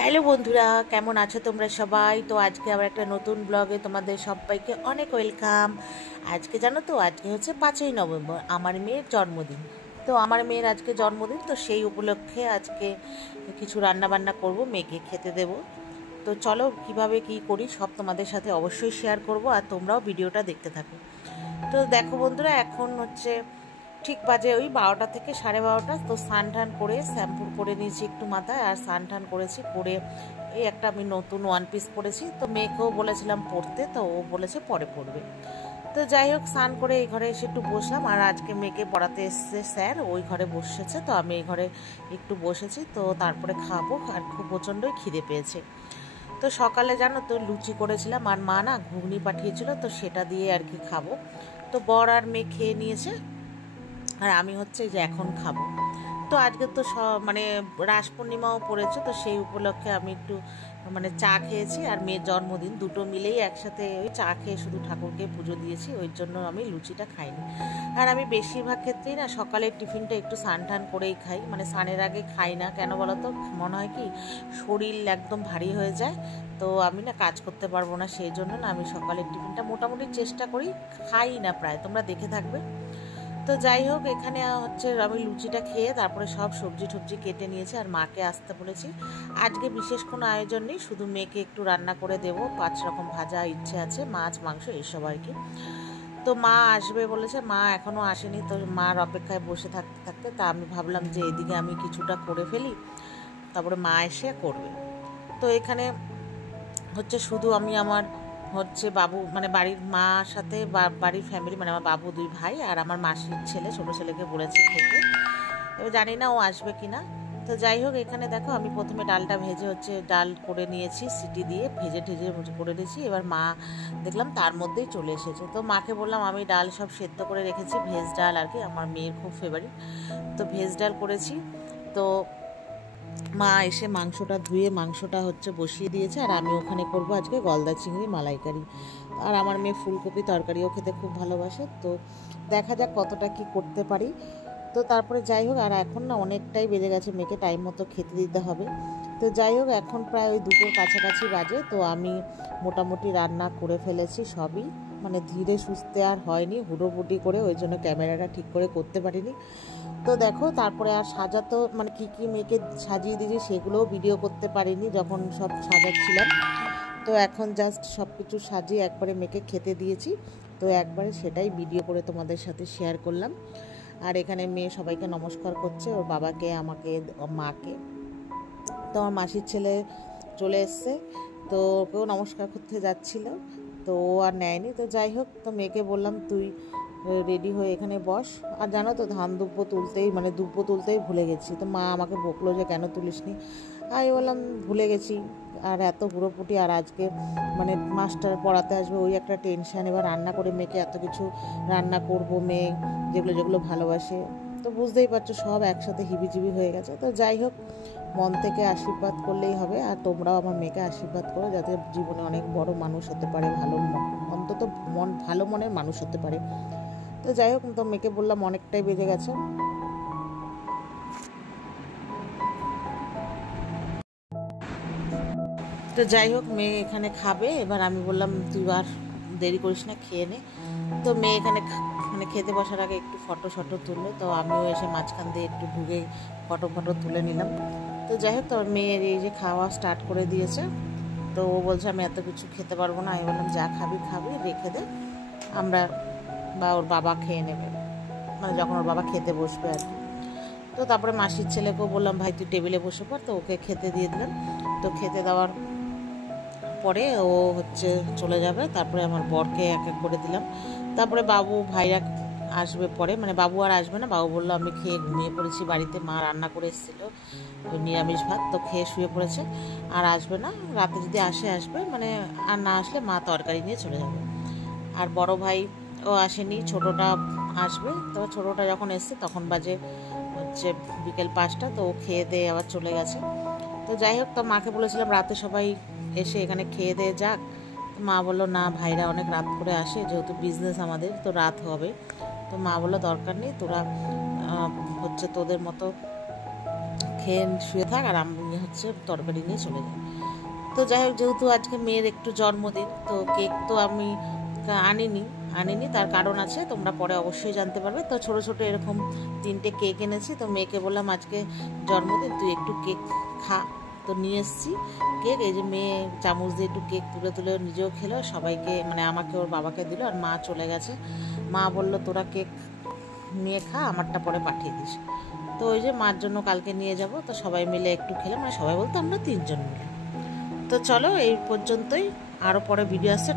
Hello বন্ধুরা, কেমন আছো তোমরা সবাই? তো আজকে আবার একটা নতুন ব্লগে তোমাদের সবাইকে অনেক ওয়েলকাম। আজকে জানো তো, আজকে হচ্ছে 5ই নভেম্বর, আমার মেয়ের জন্মদিন। তো আমার মেয়ের আজকে জন্মদিন, তো সেই উপলক্ষে আজকে কিছু রান্না বান্না করব, মেয়েকে খেতে দেব। তো চলো কিভাবে কি করি সব তোমাদের সাথে অবশ্যই শেয়ার করব, আর তোমরাও ভিডিওটা দেখতে থাকো। তো দেখো বন্ধুরা, এখন হচ্ছে ঠিক বাজে ওই 12টা থেকে 12:30। তো স্নান টান করে শ্যাম্পু করে নিয়েছি একটু মাথায়, আর স্নান টান করেছি, করে এই একটা আমি নতুন ওয়ান পিস পরেছি। তো মেয়েকেও বলেছিলাম পরতে, তো ও বলেছে পরে পরবে। তো যাই হোক, স্নান করে এই ঘরে এসে একটু বসলাম। আর আজকে মেয়েকে পড়াতে এসছে স্যার, ওই ঘরে বসেছে, তো আমি এই ঘরে একটু বসেছি। তো তারপরে খাবো, আর খুব প্রচণ্ডই খিদে পেয়েছে। তো সকালে জানো তো লুচি করেছিলাম, আর মা না ঘুগনি পাঠিয়েছিল, তো সেটা দিয়ে আর কি খাবো। তো বর আর মেয়ে খেয়ে নিয়েছে, আর আমি হচ্ছে যে এখন খাবো। তো আজকে তো মানে রাস পূর্ণিমাও পড়েছে, তো সেই উপলক্ষে আমি একটু মানে চা খেয়েছি, আর মেয়ের জন্মদিন দুটো মিলেই একসাথে ওই চা খেয়ে শুধু ঠাকুরকে পুজো দিয়েছি, ওই জন্য আমি লুচিটা খাইনি। আর আমি বেশিরভাগ ক্ষেত্রেই না সকালের টিফিনটা একটু স্নান টান করেই খাই, মানে স্নানের আগে খাই না। কেন বলো তো, মনে হয় কি শরীর একদম ভারী হয়ে যায়, তো আমি না কাজ করতে পারবো না, সেই জন্য না আমি সকালের টিফিনটা মোটামুটি চেষ্টা করি খাই না প্রায়, তোমরা দেখে থাকবে। তো যাই হোক, এখানে হচ্ছে আমি লুচিটা খেয়ে তারপরে সব সবজি টবজি কেটে নিয়েছি, আর মাকে আসতে বলেছি। আজকে বিশেষ কোনো আয়োজন নেই, শুধু মেয়েকে একটু রান্না করে দেবো, 5 রকম ভাজা ইচ্ছে আছে, মাছ মাংস এইসব আর কি। তো মা আসবে বলেছে, মা এখনও আসেনি, তো মার অপেক্ষায় বসে থাকতে থাকতে তা আমি ভাবলাম যে এদিকে আমি কিছুটা করে ফেলি, তারপরে মা এসে করবে। তো এখানে হচ্ছে শুধু আমি আমার হচ্ছে বাবু, মানে বাড়ির মার সাথে বাড়ির ফ্যামিলি, মানে আমার বাবু, 2 ভাই আর আমার মাসির ছেলে, ছোটো ছেলেকে বলেছি খেতে। এবার জানি না ও আসবে কি না। তো যাই হোক, এখানে দেখো আমি প্রথমে ডালটা ভেজে হচ্ছে ডাল করে নিয়েছি, সিটি দিয়ে ভেজে ঠেজে করে নিয়েছি। এবার মা দেখলাম তার মধ্যেই চলে এসেছে, তো মাকে বললাম আমি ডাল সব সেদ্ধ করে রেখেছি, ভেজ ডাল আর কি, আমার মেয়ের খুব ফেভারিট। তো ভেজ ডাল করেছি। তো মা এসে মাংসটা ধুয়ে মাংসটা হচ্ছে বসিয়ে দিয়েছে, আর আমি ওখানে করব আজকে গলদা চিংড়ি মালাইকারি। আর আমার মেয়ে ফুলকপি তরকারিও খেতে খুব ভালোবাসে, তো দেখা যাক কতটা কি করতে পারি। তো তারপরে যাই হোক, আর এখন না অনেকটাই বেজে গেছে, মেয়েকে টাইম মতো খেতে দিতে হবে। তো যাই হোক, এখন প্রায় ওই 2টোর কাছাকাছি বাজে, তো আমি মোটামুটি রান্না করে ফেলেছি সবই, মানে ধীরে সুস্থে আর হয়নি, হুড়োহুড়ি করে, ওই জন্য ক্যামেরাটা ঠিক করে করতে পারিনি। তো দেখো, তারপরে আর সাজাতো মানে কি কি মেয়েকে সাজিয়ে দিয়েছি সেগুলোও ভিডিও করতে পারিনি যখন সব সাজাচ্ছিলাম। তো এখন জাস্ট সব কিছু সাজিয়ে একবারে মেয়েকে খেতে দিয়েছি, তো একবারে সেটাই ভিডিও করে তোমাদের সাথে শেয়ার করলাম। আর এখানে মেয়ে সবাইকে নমস্কার করছে, ওর বাবাকে, আমাকে, মাকে। তো আমার মাসির ছেলে চলে এসছে, তো ওকেও নমস্কার করতে যাচ্ছিল, তো ও আর নেয়নি। তো যাই হোক, তো মেয়েকে বললাম তুই রেডি হয়ে এখানে বস। আর জানো তো, ধান দুব্বো তুলতেই মানে দুব্বো তুলতেই ভুলে গেছি, তো মা আমাকে বকলো যে কেন তুলিসনি। আমি বললাম ভুলে গেছি, আর এত হুড়োপুটি, আর আজকে মানে মাস্টার পড়াতে আসবে, ওই একটা টেনশান। এবার রান্না করে মেয়েকে এত কিছু রান্না করব, মেয়ে যেগুলো যেগুলো ভালোবাসে, তো বুঝতেই পারছো সব একসাথে হিবিজিবি হয়ে গেছে। তো যাই হোক, মন থেকে আশীর্বাদ করলেই হবে, আর তোমরাও আমার মেয়েকে আশীর্বাদ করো যাতে জীবনে অনেক বড় মানুষ হতে পারে, ভালো অন্তত ভালো মনের মানুষ হতে পারে। তো যাই হোক, তো মেয়েকে বললাম অনেকটাই বেজে গেছে। তো যাই হোক, মেয়ে এখানে খাবে, এবার আমি বললাম তুই আর দেরি করিস না, খেয়ে নে। তো মেয়ে এখানে মানে খেতে বসার আগে একটু ফটো তুললো, তো আমিও এসে মাঝখান দিয়ে একটু ঢুকে ফটো তুলে নিলাম। তো যাই হোক, তো মেয়ের এই যে খাওয়া স্টার্ট করে দিয়েছে, তো ও বলছে আমি এত কিছু খেতে পারবো না। আমি বললাম যা খাবি খাবি, রেখে দে, আমরা বা ওর বাবা খেয়ে নেবে, মানে যখন ওর বাবা খেতে বসবে আর কি। তো তারপরে মাসির ছেলেকেও বললাম ভাই তুই টেবিলে বসে পড়, তো ওকে খেতে দিয়ে দিলাম। তো খেতে দেওয়ার পরে ও হচ্ছে চলে যাবে, তারপরে আমার বরকে এক এক করে দিলাম। তারপরে বাবু ভাইরা আসবে পরে, মানে বাবু আর আসবে না, বাবু বললো আমি খেয়ে ঘুমিয়ে পড়েছি, বাড়িতে মা রান্না করে এসেছিলো ওই নিরামিষ ভাত, তো খেয়ে শুয়ে পড়েছে, আর আসবে না। রাতে যদি আসবে, মানে আর না আসলে মা তরকারি নিয়ে চলে যাবে। আর বড় ভাই ও আসেনি, ছোটোটা আসবে। তবে ছোটোটা যখন এসছে তখন বাজে হচ্ছে বিকেল 5টা, তো ও খেয়ে দিয়ে আবার চলে গেছে। তো যাই হোক, তো মাকে বলেছিলাম রাতে সবাই এসে এখানে খেয়ে দিয়ে যাক, তো মা বললো না, ভাইরা অনেক রাত করে আসে, যেহেতু বিজনেস আমাদের, তো রাত হবে। তো মা বললো দরকার নেই, তোরা হচ্ছে তোদের মতো খেয়ে শুয়ে থাক, আর আমি হচ্ছে তরকারি নিয়ে চলে যাই। তো যাই হোক, যেহেতু আজকে মেয়ের একটু জন্মদিন, তো কেক তো আমি আনিনি, তার কারণ আছে, তোমরা পরে অবশ্যই জানতে পারবে। তো ছোট ছোট এরকম 3টে কেক এনেছি। তো মেয়েকে বললাম আজকে জন্মদিন, তুই একটু কেক খা। তো নিয়ে এসেছি কেক। এই যে মেয়ে চামচ দিয়ে একটু কেক তুলে তুলে নিজেও খেলো, সবাইকে মানে আমাকে ওর বাবাকে দিল, আর মা চলে গেছে। মা বলল তোরা কেক নিয়ে খা, আমারটা পরে পাঠিয়ে দিস। তো ওই যে মার জন্য কালকে নিয়ে যাব। তো সবাই মিলে একটু খেলাম, মানে সবাই বলতে আমরা 3জন মিলে। তো চলো এই পর্যন্তই, আরও পরে ভিডিও আসছে।